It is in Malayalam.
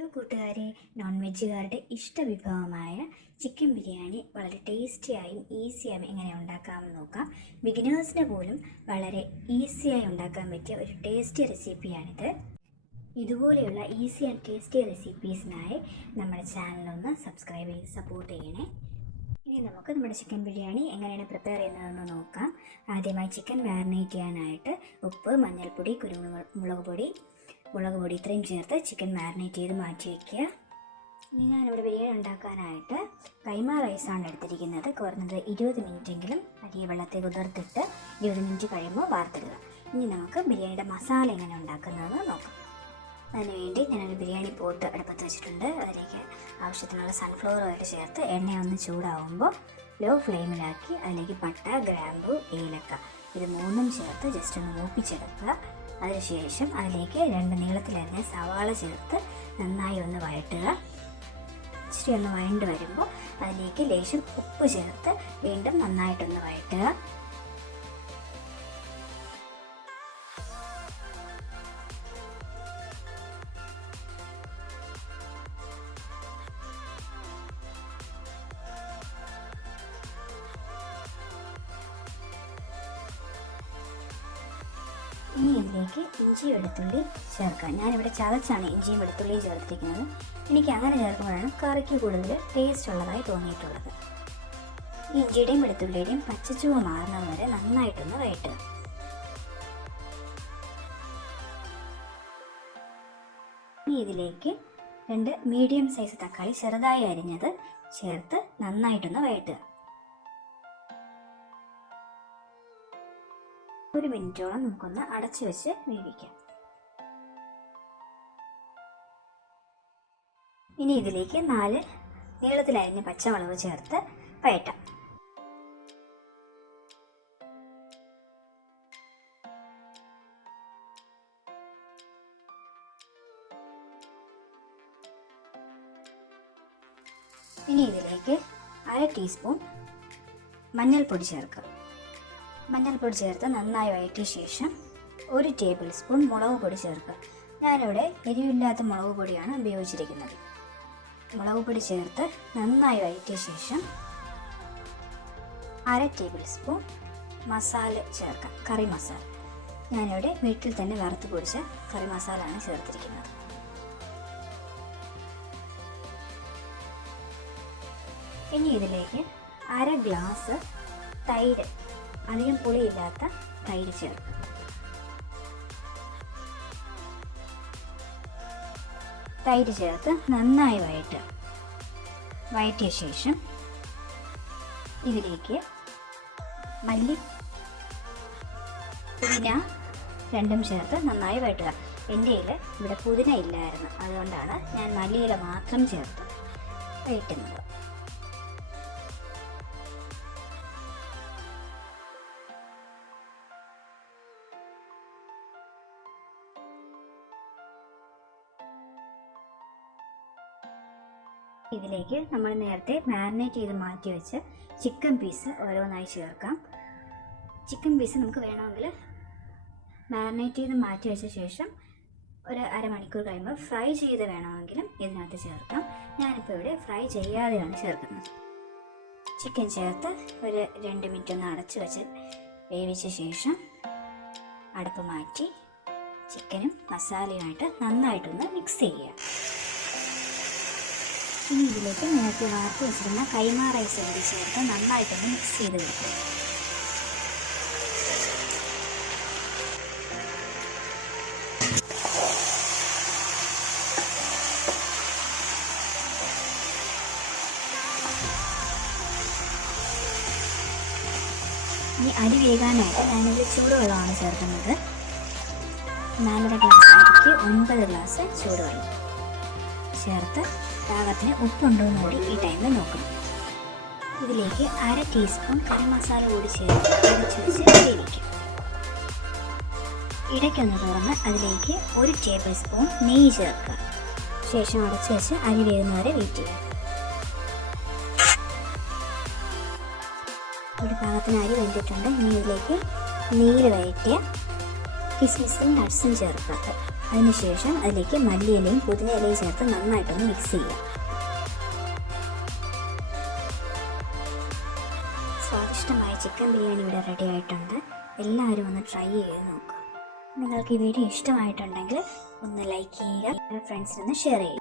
ഹലോ കൂട്ടുകാരെ, നോൺ വെജുകാരുടെ ഇഷ്ടവിഭവമായ ചിക്കൻ ബിരിയാണി വളരെ ടേസ്റ്റിയായും ഈസിയായും എങ്ങനെ ഉണ്ടാക്കാമെന്ന് നോക്കാം. ബിഗിനേഴ്സിന് പോലും വളരെ ഈസിയായി ഉണ്ടാക്കാൻ പറ്റിയ ഒരു ടേസ്റ്റി റെസിപ്പിയാണിത്. ഇതുപോലെയുള്ള ഈസി ആൻഡ് ടേസ്റ്റി റെസിപ്പീസിനായി നമ്മുടെ ചാനലൊന്ന് സബ്സ്ക്രൈബ് ചെയ്ത് സപ്പോർട്ട് ചെയ്യണേ. ഇനി നമുക്ക് നമ്മുടെ ചിക്കൻ ബിരിയാണി എങ്ങനെയാണ് പ്രിപ്പയർ ചെയ്യുന്നതെന്ന് നോക്കാം. ആദ്യമായി ചിക്കൻ മാരിനേറ്റ് ചെയ്യാനായിട്ട് ഉപ്പ്, മഞ്ഞൾപ്പൊടി, മുളക് പൊടി ഇത്രയും ചേർത്ത് ചിക്കൻ മാരിനേറ്റ് ചെയ്ത് മാറ്റി വയ്ക്കുക. ഇനി ഞാനിവിടെ ബിരിയാണി ഉണ്ടാക്കാനായിട്ട് കൈമ റൈസാണ് എടുത്തിരിക്കുന്നത്. കുറഞ്ഞത് 20 മിനിറ്റെങ്കിലും അരിയെ വെള്ളത്തിൽ കുതിർത്തിട്ട് 20 മിനിറ്റ് കഴിയുമ്പോൾ വാർത്തിടുക. ഇനി നമുക്ക് ബിരിയാണിയുടെ മസാല എങ്ങനെ ഉണ്ടാക്കുന്നതെന്ന് നോക്കാം. അതിനുവേണ്ടി ഞാനൊരു ബിരിയാണി പോട്ട് അടുപ്പത്ത് വെച്ചിട്ടുണ്ട്. അതിലേക്ക് ആവശ്യത്തിനുള്ള സൺഫ്ലവർ ഓയിൽ ചേർത്ത് എണ്ണ ഒന്ന് ചൂടാവുമ്പോൾ ലോ ഫ്ലെയിമിലാക്കി അതിലേക്ക് പട്ട, ഗ്രാമ്പു, ഏലക്ക ഇത് മൂന്നും ചേർത്ത് ജസ്റ്റ് ഒന്ന് മൂപ്പിച്ചെടുക്കുക. അതിനുശേഷം അതിലേക്ക് 2 നീളത്തിലരിഞ്ഞ സവാള ചേർത്ത് നന്നായി ഒന്ന് വഴട്ടുക. ഇച്ചിരി ഒന്ന് വഴണ്ട് വരുമ്പോൾ അതിലേക്ക് ലേശം ഉപ്പ് ചേർത്ത് വീണ്ടും നന്നായിട്ടൊന്ന് വഴട്ടുക. ഇനി ഇതിലേക്ക് ഇഞ്ചി വെളുത്തുള്ളി ചേർക്കാം. ഞാനിവിടെ ചതച്ചാണ് ഇഞ്ചിയും വെളുത്തുള്ളിയും ചേർത്തിരിക്കുന്നത്. എനിക്ക് അങ്ങനെ ചേർക്കുമ്പോഴാണ് കറിക്ക് കൂടുതൽ ടേസ്റ്റ് ഉള്ളതായി തോന്നിയിട്ടുള്ളത്. ഇഞ്ചിയുടെയും വെളുത്തുള്ളിയുടെയും പച്ചച്ചുവ മാറുന്നത് വരെ നന്നായിട്ടൊന്ന് വഴറ്റുക. ഇനി ഇതിലേക്ക് 2 മീഡിയം സൈസ് തക്കാളി ചെറുതായി അരിഞ്ഞത് ചേർത്ത് നന്നായിട്ടൊന്ന് വഴറ്റുക. 1 മിനിറ്റോളം നമുക്കൊന്ന് അടച്ചു വെച്ച് വേവിക്കാം. ഇനി ഇതിലേക്ക് 4 നീളത്തിലരിഞ്ഞ പച്ചമുളക് ചേർത്ത് വഴറ്റാം. ഇനി ഇതിലേക്ക് 1/2 ടീസ്പൂൺ മഞ്ഞൾപ്പൊടി ചേർക്കാം. മഞ്ഞൾപ്പൊടി ചേർത്ത് നന്നായി വഴറ്റിയ ശേഷം 1 ടേബിൾ സ്പൂൺ മുളക് പൊടി ചേർക്കുക. ഞാനിവിടെ എരിവില്ലാത്ത മുളക് പൊടിയാണ് ഉപയോഗിച്ചിരിക്കുന്നത്. മുളക് പൊടി ചേർത്ത് നന്നായി വഴറ്റിയ ശേഷം 1/2 ടേബിൾ സ്പൂൺ മസാല ചേർക്കാം. കറി മസാല ഞാനിവിടെ വീട്ടിൽ തന്നെ വറുത്ത് പൊടിച്ച കറി മസാലയാണ് ചേർത്തിരിക്കുന്നത്. ഇനി ഇതിലേക്ക് 1/2 ഗ്ലാസ് തൈര്, അധികം പുളിയില്ലാത്ത തൈര് ചേർക്കുക. തൈര് ചേർത്ത് നന്നായി വഴറ്റിയ ശേഷം ഇതിലേക്ക് മല്ലി, പുതിന രണ്ടും ചേർത്ത് നന്നായി വഴറ്റുക. എൻ്റെ ഇവിടെ പുതിന ഇല്ലായിരുന്നു, അതുകൊണ്ടാണ് ഞാൻ മല്ലിയില മാത്രം ചേർത്ത് വഴറ്റുന്നത്. ഇതിലേക്ക് നമ്മൾ നേരത്തെ മാരിനേറ്റ് ചെയ്ത് മാറ്റി വെച്ച് ചിക്കൻ പീസ് ഓരോന്നായി ചേർക്കാം. ചിക്കൻ പീസ് നമുക്ക് വേണമെങ്കിൽ മാരിനേറ്റ് ചെയ്ത് മാറ്റി വെച്ച ശേഷം ഒരു അരമണിക്കൂർ കഴിയുമ്പോൾ ഫ്രൈ ചെയ്ത് വേണമെങ്കിലും ഇതിനകത്ത് ചേർക്കാം. ഞാനിപ്പോൾ ഇവിടെ ഫ്രൈ ചെയ്യാതെയാണ് ചേർക്കുന്നത്. ചിക്കൻ ചേർത്ത് ഒരു 2 മിനിറ്റ് ഒന്ന് അടച്ചു വെച്ച് വേവിച്ച ശേഷം അടുപ്പ് മാറ്റി ചിക്കനും മസാലയുമായിട്ട് നന്നായിട്ടൊന്ന് മിക്സ് ചെയ്യുക. ഇനി ഇതിലേക്ക് നേരത്തെ വാർത്ത് വെച്ചിരുന്ന കൈമ റൈസ് കൂടി ചേർത്ത് നന്നായിട്ടൊന്ന് മിക്സ് ചെയ്ത് വെക്കുക. ഇനി അരി വേകാനായിട്ട് ഞാനിത് ചൂടുവെള്ളമാണ് ചേർക്കുന്നത്. 4.5 ഗ്ലാസ് അരിക്ക് 9 ഗ്ലാസ് ചൂടുവെള്ളം ചേർത്ത് പാകത്തിന് ഉപ്പുണ്ടോ എന്ന് കൂടി ഈ ടൈമിൽ നോക്കണം. ഇതിലേക്ക് 1/2 ടീസ്പൂൺ കറി മസാല കൂടി ചേർത്ത് അടച്ചു വെച്ച് വേവിക്കും. ഇടയ്ക്കൊന്ന് തുറന്ന് അതിലേക്ക് 1 ടേബിൾ സ്പൂൺ നെയ്യ് ചേർക്കുക. ശേഷം അടച്ചു വെച്ച് അരി വേകുന്നവരെ വെയിറ്റ് ചെയ്യുക. ഒരു പാകത്തിന് അരി വെന്തിട്ടുണ്ട്. ഇനി ഇതിലേക്ക് നീര് വഴറ്റിയ കിസ്മിസും നട്ട്സും ചേർക്കുക. അതിനുശേഷം അതിലേക്ക് മല്ലിയിലയും പുതിനയിലയും ചേർത്ത് നന്നായിട്ടൊന്ന് മിക്സ് ചെയ്യുക. സ്വാദിഷ്ടമായ ചിക്കൻ ബിരിയാണി ഇവിടെ റെഡി ആയിട്ടുണ്ട്. എല്ലാവരും ഒന്ന് ട്രൈ ചെയ്ത് നോക്കുക. നിങ്ങൾക്ക് ഈ വീഡിയോ ഇഷ്ടമായിട്ടുണ്ടെങ്കിൽ ഒന്ന് ലൈക്ക് ചെയ്യുക, ഫ്രണ്ട്സിനൊന്ന് ഷെയർ ചെയ്യുക.